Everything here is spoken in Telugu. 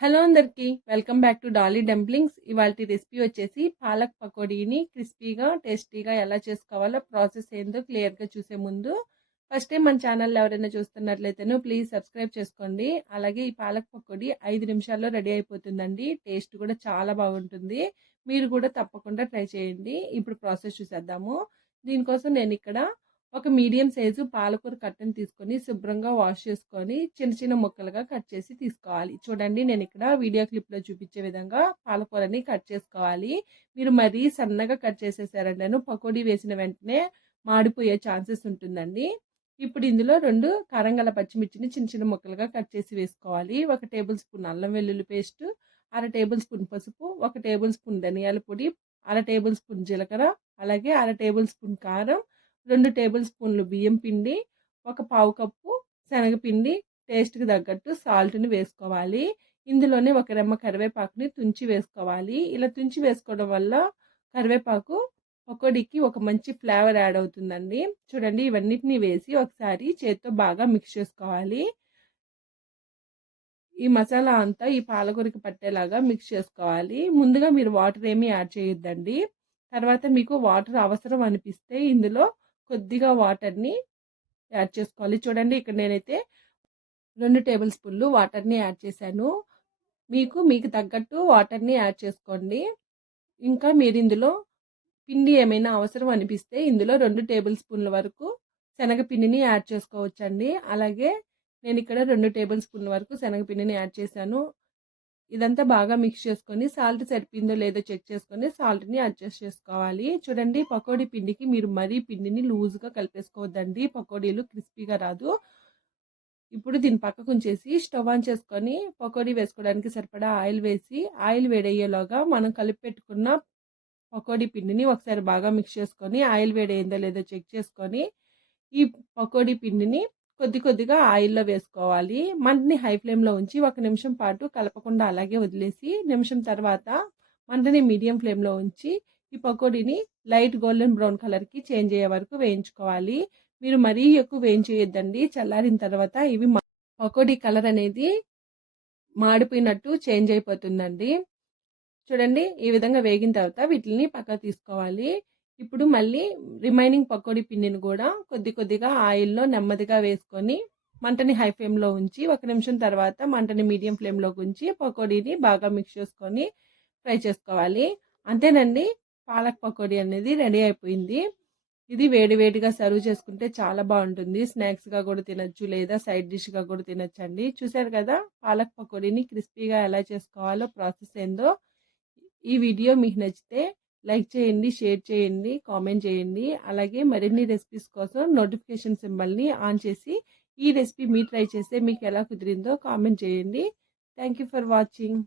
హలో అందరికీ welcome back to Dolly dumplings. ఇవాల్టి రెసిపీ వచ్చేసి పాలక్ పకోడీని క్రిస్పీగా టేస్టీగా ఎలా చేసుకోవాలో ప్రాసెస్ ఏందో క్లియర్గా చూసే ముందు ఫస్ట్ టైం మన ఛానల్ ఎవరైనా చూస్తున్నట్లయితేనో ప్లీజ్ సబ్స్క్రైబ్ చేసుకోండి. అలాగే ఈ పాలక్ పకోడీ 5 నిమిషాల్లో రెడీ అయిపోతుందండి. టేస్ట్ కూడా చాలా బాగుంటుంది. మీరు కూడా తప్పకుండా ట్రై చేయండి. ఇప్పుడు ప్రాసెస్ చూసేద్దాము. దీనికోసం నేను ఇక్కడ ఒక మీడియం సైజు పాలకూర కట్టను తీసుకొని శుభ్రంగా వాష్ చేసుకొని చిన్న చిన్న ముక్కలుగా కట్ చేసి తీసుకోవాలి. చూడండి, నేను ఇక్కడ వీడియో క్లిప్లో చూపించే విధంగా పాలకూరని కట్ చేసుకోవాలి. మీరు మరీ సన్నగా కట్ చేసేసారంటే పకోడీ వేసిన వెంటనే మాడిపోయే ఛాన్సెస్ ఉంటుందండి. ఇప్పుడు ఇందులో 2 కారంగల పచ్చిమిర్చిని చిన్న చిన్న ముక్కలుగా కట్ చేసి వేసుకోవాలి. 1 టేబుల్ స్పూన్ అల్లం వెల్లుల్లి పేస్ట్, 1/2 టేబుల్ స్పూన్ పసుపు, 1 టేబుల్ స్పూన్ ధనియాల పొడి, 1/2 టేబుల్ స్పూన్ జీలకర్ర, అలాగే 1/2 టేబుల్ స్పూన్ కారం, 2 టేబుల్ స్పూన్లు బియ్యం పిండి, 1 పావు కప్పు శనగపిండి, టేస్ట్కి తగ్గట్టు సాల్ట్ని వేసుకోవాలి. ఇందులోనే 1 రెమ్మ కరివేపాకుని తుంచి వేసుకోవాలి. ఇలా తుంచి వేసుకోవడం వల్ల కరివేపాకు పకోడీకి ఒక మంచి ఫ్లేవర్ యాడ్ అవుతుందండి. చూడండి, ఇవన్నిటిని వేసి ఒకసారి చేత్తో బాగా మిక్స్ చేసుకోవాలి. ఈ మసాలా అంతా ఈ పాలకూరకి పట్టేలాగా మిక్స్ చేసుకోవాలి. ముందుగా మీరు వాటర్ ఏమీ యాడ్ చేయొద్దండి. తర్వాత మీకు వాటర్ అవసరం అనిపిస్తే ఇందులో కొద్దిగా వాటర్ని యాడ్ చేసుకోవాలి. చూడండి, ఇక్కడ నేనైతే 2 టేబుల్ స్పూన్లు వాటర్ని యాడ్ చేశాను. మీకు తగ్గట్టు వాటర్ని యాడ్ చేసుకోండి. ఇంకా మీరు ఇందులో పిండి ఏమైనా అవసరం అనిపిస్తే ఇందులో 2 టేబుల్ స్పూన్ల వరకు శనగపిండిని యాడ్ చేసుకోవచ్చండి. అలాగే నేను ఇక్కడ 2 టేబుల్ స్పూన్ల వరకు శనగపిండిని యాడ్ చేశాను. ఇదంతా బాగా మిక్స్ చేసుకొని సాల్ట్ సరిపోయిందో లేదో చెక్ చేసుకొని సాల్ట్ని అడ్జస్ట్ చేసుకోవాలి. చూడండి, పకోడీ పిండికి మీరు మరీ పిండిని లూజ్గా కలిపేసుకోవద్దండి. పకోడీలు క్రిస్పీగా రాదు. ఇప్పుడు దీన్ని పక్కకు ఉంచేసి స్టవ్ ఆన్ చేసుకొని పకోడీ వేసుకోవడానికి సరిపడా ఆయిల్ వేసి ఆయిల్ వేడయ్యేలాగా మనం కలిపి పెట్టుకున్న పకోడీ పిండిని ఒకసారి బాగా మిక్స్ చేసుకొని ఆయిల్ వేడైందో లేదో చెక్ చేసుకొని ఈ పకోడీ పిండిని కొద్దిగా ఆయిల్లో వేసుకోవాలి. మంటని హై ఫ్లేమ్లో ఉంచి 1 నిమిషం పాటు కలపకుండా అలాగే వదిలేసి నిమిషం తర్వాత మంటని మీడియం ఫ్లేమ్లో ఉంచి ఈ పకోడీని లైట్ గోల్డెన్ బ్రౌన్ కలర్కి చేంజ్ అయ్యే వరకు వేయించుకోవాలి. మీరు మరీ ఎక్కువ వేయించేయొద్దండి. చల్లారిన తర్వాత ఇవి పకోడీ కలర్ అనేది మాడిపోయినట్టు చేంజ్ అయిపోతుందండి. చూడండి, ఈ విధంగా వేగిన తర్వాత వీటిని పక్కకు తీసుకోవాలి. ఇప్పుడు మళ్ళీ రిమైనింగ్ పకోడీ పిండిని కూడా కొద్దిగా ఆయిల్లో నెమ్మదిగా వేసుకొని మంటని హై ఫ్లేమ్లో ఉంచి 1 నిమిషం తర్వాత మంటని మీడియం ఫ్లేమ్లోకి ఉంచి పకోడీని బాగా మిక్స్ చేసుకొని ఫ్రై చేసుకోవాలి. అంతేనండి, పాలక్ పకోడీ అనేది రెడీ అయిపోయింది. ఇది వేడిగా సర్వ్ చేసుకుంటే చాలా బాగుంటుంది. స్నాక్స్గా కూడా తినచ్చు, లేదా సైడ్ డిష్గా కూడా తినచ్చండి. చూసారు కదా, పాలక్ పకోడీని క్రిస్పీగా ఎలా చేసుకోవాలో ప్రాసెస్ ఏందో. ఈ వీడియో మీకు నచ్చితే లైక్ చేయండి, షేర్ చేయండి, కామెంట్ చేయండి. అలాగే మరిన్ని రెసిపీస్ కోసం నోటిఫికేషన్ సింబల్ని ఆన్ చేసి ఈ రెసిపీ మీరు ట్రై చేస్తే మీకు ఎలా కుదిరిందో కామెంట్ చేయండి. Thank you for watching.